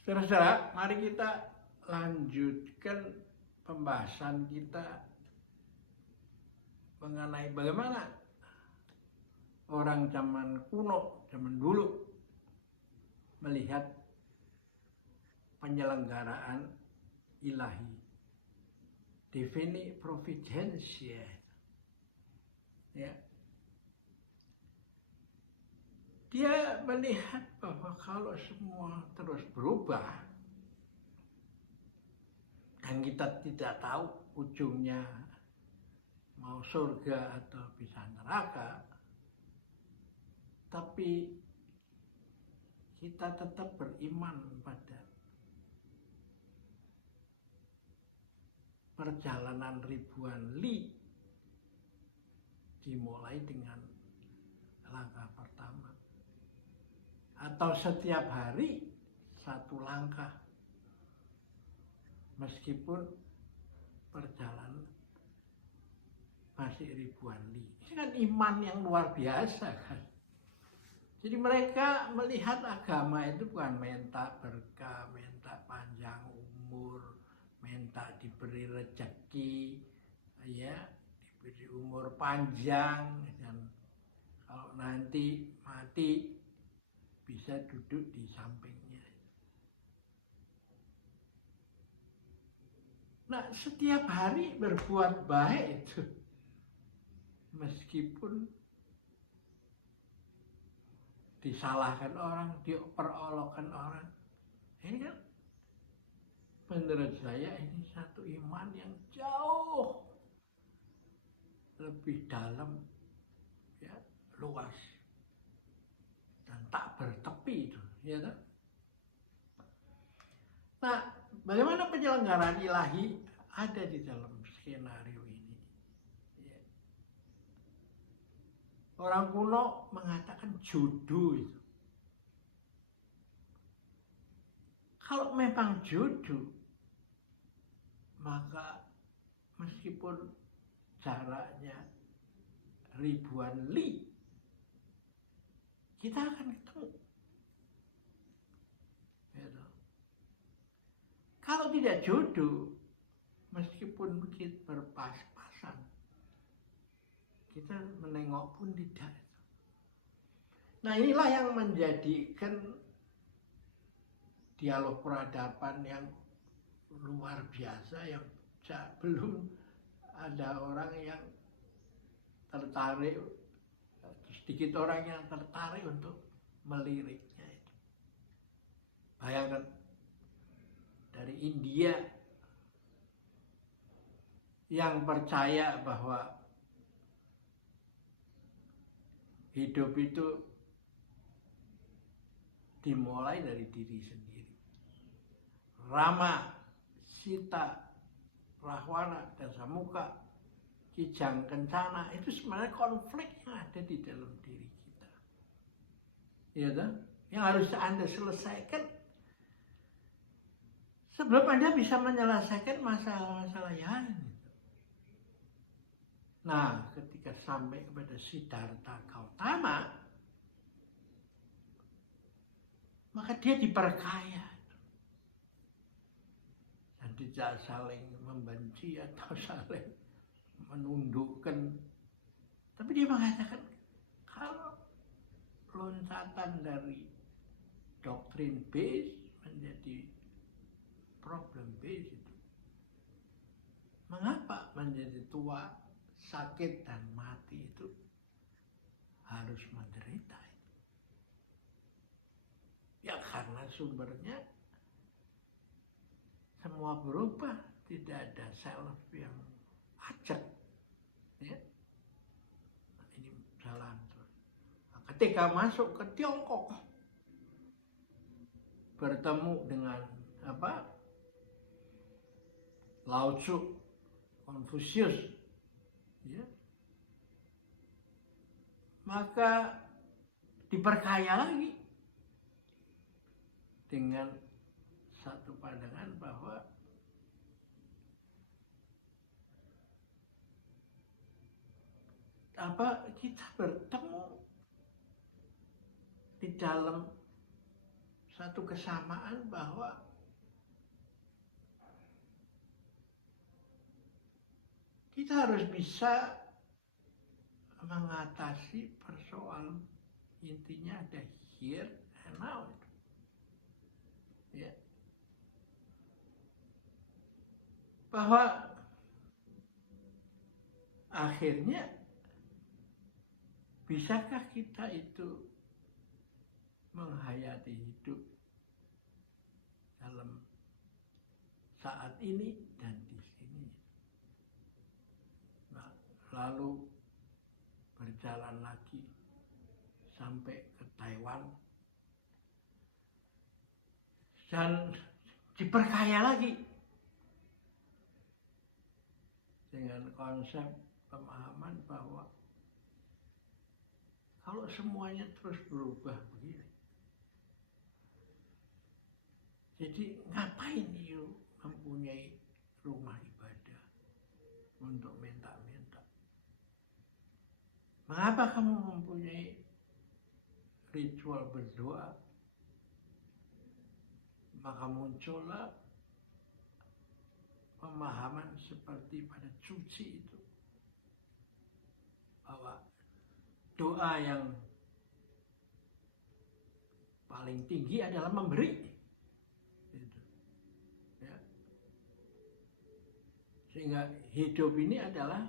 Saudara-saudara, mari kita lanjutkan pembahasan kita mengenai bagaimana orang zaman kuno, zaman dulu melihat penyelenggaraan ilahi, divini providentia. Ya. Dia melihat bahwa kalau semua terus berubah dan kita tidak tahu ujungnya mau surga atau bisa neraka, tapi kita tetap beriman pada perjalanan ribuan li dimulai dengan langkah pertama. Atau setiap hari satu langkah, meskipun perjalanan masih ribuan li. Ini kan iman yang luar biasa kan. Jadi mereka melihat agama itu bukan minta berkah, minta panjang umur, minta diberi rezeki, ya, diberi umur panjang, dan kalau nanti mati bisa duduk di sampingnya. Nah, setiap hari berbuat baik itu, meskipun disalahkan orang, diperolokkan orang, ini kan menurut saya ini satu iman yang jauh lebih dalam, ya, luas dan tak bertepi itu, ya kan? Nah, bagaimana penyelenggaraan ilahi ada di dalam skenario ini? Ya. Orang kuno mengatakan jodoh itu. Kalau memang jodoh, maka meskipun jaraknya ribuan li, kita akan ketemu. Gitu. Kalau tidak jodoh, meskipun kita berpas-pasan, kita menengok pun tidak. Nah, inilah yang menjadikan dialog peradaban yang luar biasa, yang belum ada orang yang tertarik, sedikit orang yang tertarik untuk meliriknya itu. Bayangkan dari India yang percaya bahwa hidup itu dimulai dari diri sendiri. Rama, Sita, Rahwana, dan Samuka, Kijang, Kencana, itu sebenarnya konflik yang ada di dalam diri kita. Ya kan? Yang harus Anda selesaikan sebelum Anda bisa menyelesaikan masalah-masalah yang lain. Nah, ketika sampai kepada Siddhartha Gautama, maka dia diperkaya. Dan tidak saling membenci atau saling menundukkan. Tapi dia mengatakan, kalau loncatan dari doktrin base menjadi problem base itu, mengapa menjadi tua, sakit, dan mati itu harus menderita? Ya karena sumbernya semua berubah, tidak ada self yang ajak, ya. Ini jalan terus. Nah, ketika masuk ke Tiongkok, bertemu dengan Lao Tzu, Confucius, ya, maka diperkaya lagi dengan satu pandangan bahwa kita bertemu di dalam satu kesamaan bahwa kita harus bisa mengatasi persoalan, intinya ada here and now. Ya. Bahwa akhirnya bisakah kita itu menghayati hidup dalam saat ini dan di sini. Nah, lalu berjalan lagi sampai ke Taiwan dan diperkaya lagi dengan konsep pemahaman bahwa kalau semuanya terus berubah begini, jadi ngapain you mempunyai rumah ibadah untuk minta-minta? Mengapa kamu mempunyai ritual berdoa? Maka muncullah pemahaman seperti pada Cuci itu, bahwa doa yang paling tinggi adalah memberi. Gitu. Ya. Sehingga hidup ini adalah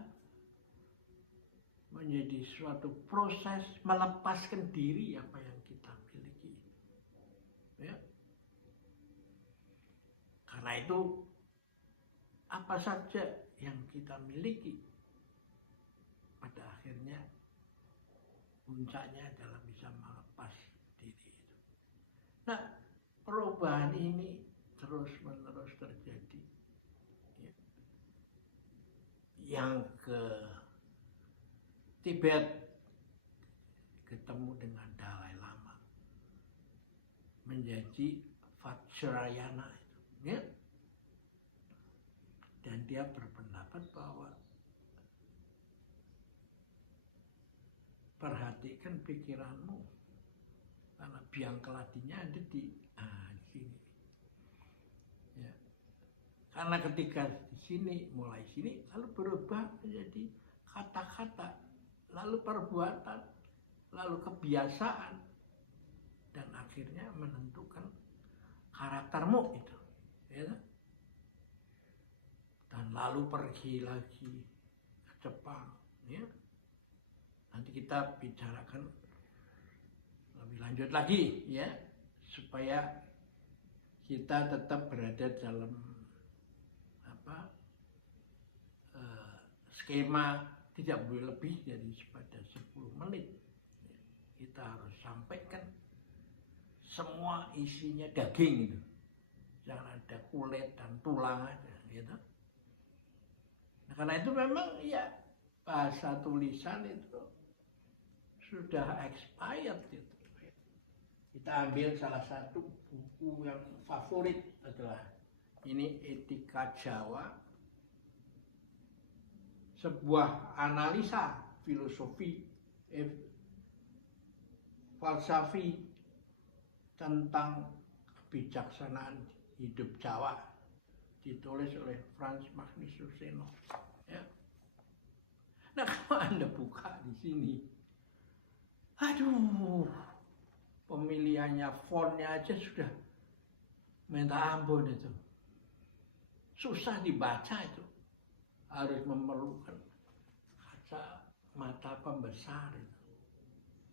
menjadi suatu proses melepaskan diri apa yang kita miliki. Ya. Karena itu apa saja yang kita miliki pada akhirnya puncaknya adalah bisa melepas diri itu. Nah, perubahan ini terus-menerus terjadi. Ya. Yang ke Tibet ketemu dengan Dalai Lama menjadi Vajrayana itu, ya. Dan dia berpendapat bahwa perhatikan pikiranmu, karena biang keladinya ada di sini. Ya. Karena ketika di sini, mulai sini, lalu berubah menjadi kata-kata, lalu perbuatan, lalu kebiasaan, dan akhirnya menentukan karaktermu itu. Ya. Dan lalu pergi lagi ke Jepang. Ya. Nanti kita bicarakan lebih lanjut lagi, ya, supaya kita tetap berada dalam skema tidak boleh lebih dari pada 10 menit. Kita harus sampaikan semua isinya daging itu, jangan ada kulit dan tulang aja, gitu. Nah, karena itu memang ya bahasa tulisan itu sudah expired gitu. Kita ambil salah satu buku yang favorit adalah ini Etika Jawa, sebuah analisa filosofi falsafi tentang kebijaksanaan hidup Jawa, ditulis oleh Frans Magnus Suseno. Ya. Nah, kalau Anda buka di sini, aduh, pemilihannya, fontnya aja sudah minta ampun itu. Susah dibaca itu. Harus memerlukan kaca mata pembesar itu.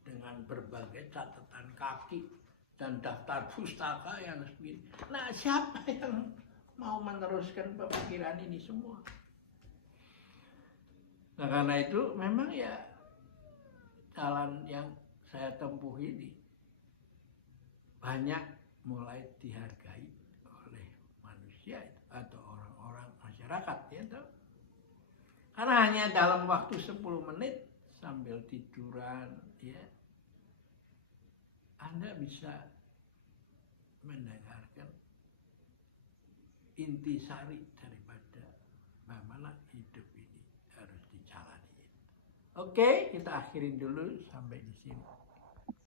Dengan berbagai catatan kaki dan daftar pustaka yang begini. Nah, siapa yang mau meneruskan pemikiran ini semua? Nah, karena itu memang ya jalan yang saya tempuh ini banyak mulai dihargai oleh manusia atau orang-orang masyarakat, ya toh? Karena hanya dalam waktu 10 menit sambil tiduran, ya, Anda bisa mendengarkan intisari daripada bagaimana hidup ini harus dijalani. Oke, kita akhirin dulu sampai di sini.